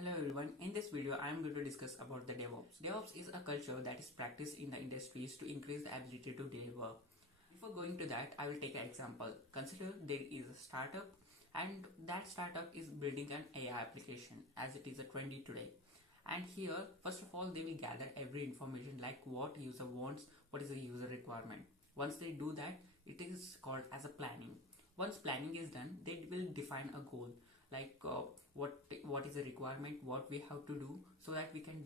Hello everyone, in this video I am going to discuss about the DevOps. DevOps is a culture that is practiced in the industries to increase the ability to deliver. Before going to that, I will take an example. Consider there is a startup and that startup is building an AI application as it is a trendy today. And here, first of all, they will gather every information like what user wants, what is the user requirement. Once they do that, it is called as a planning. Once planning is done, they will define a goal like what is the requirement, what we have to do so that we can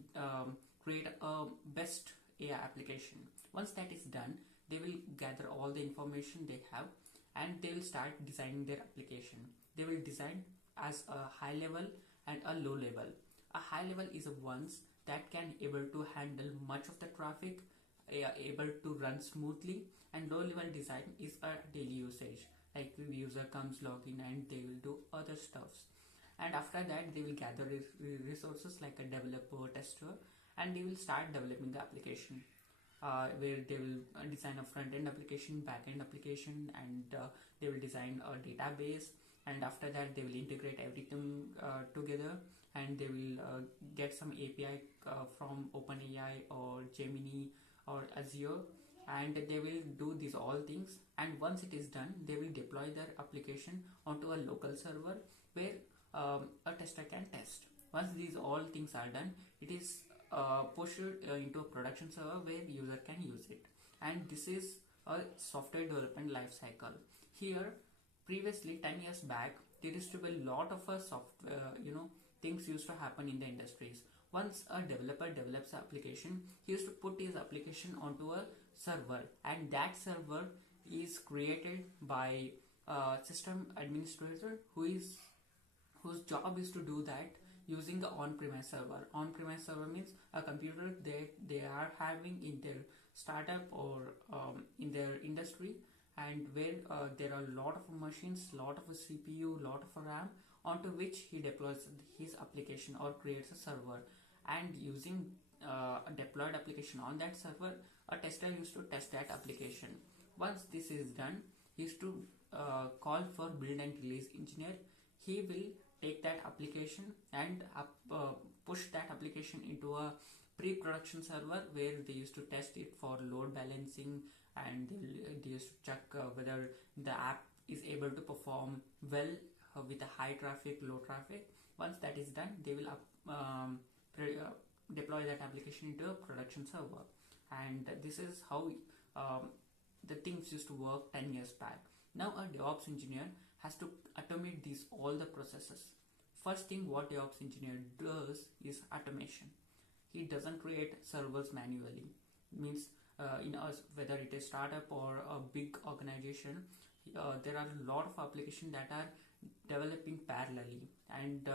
create a best AI application. Once that is done, they will gather all the information they have and they will start designing their application. They will design as a high level and a low level. A high level is a ones that can able to handle much of the traffic, able to run smoothly, and low level design is a daily usage like the user comes login and they will do other stuffs, and after that they will gather resources like a developer, tester, and they will start developing the application where they will design a front-end application, back-end application, and they will design a database, and after that they will integrate everything together, and they will get some API from OpenAI or Gemini or Azure, and they will do these all things, and once it is done they will deploy their application onto a local server where a tester can test. Once these all things are done, it is pushed into a production server where user can use it, and this is a software development life cycle. Here previously 10 years back there used to be a lot of software things used to happen in the industries. Once a developer develops an application, he used to put his application onto a server, and that server is created by a system administrator whose job is to do that using the on-premise server. On-premise server means a computer they are having in their startup or in their industry, and where there are a lot of machines, lot of a CPU, lot of a RAM, onto which he deploys his application or creates a server, and using a deployed application on that server, a tester used to test that application. Once this is done, he used to call for build and release engineer. He will take that application and push that application into a pre-production server where they used to test it for load balancing, and they used to check whether the app is able to perform well with a high traffic, low traffic. Once that is done, they will deploy that application into a production server, and this is how the things used to work 10 years back. Now a DevOps engineer has to automate these all the processes. First thing what DevOps engineer does is automation. He doesn't create servers manually. Means in us, whether it is startup or a big organization, there are a lot of applications that are developing parallelly, and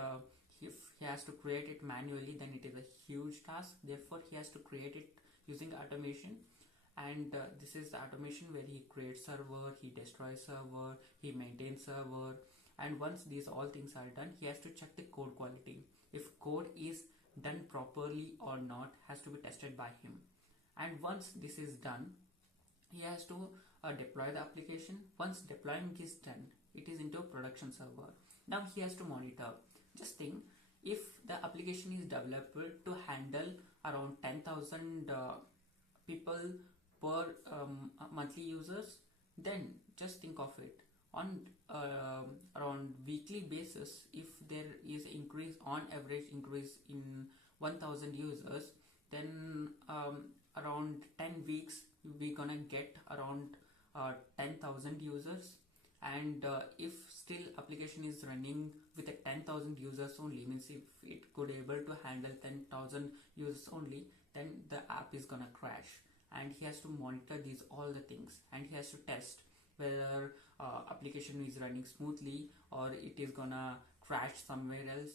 if he has to create it manually, then it is a huge task. Therefore he has to create it using automation, and this is the automation where he creates server, he destroys server, he maintains server, and once these all things are done, he has to check the code quality. If code is done properly or not has to be tested by him, and once this is done, he has to deploy the application. Once deploying is done, it is into a production server. Now he has to monitor. Just think, if the application is developed to handle around 10,000 people per monthly users, then just think of it. On around weekly basis, if there is increase, on average increase in 1,000 users, then around 10 weeks we're gonna get around 10,000 users, and if still application is running with a 10,000 users only, means if it could able to handle 10,000 users only, then the app is gonna crash, and he has to monitor these all the things, and he has to test whether application is running smoothly or it is gonna crash somewhere else.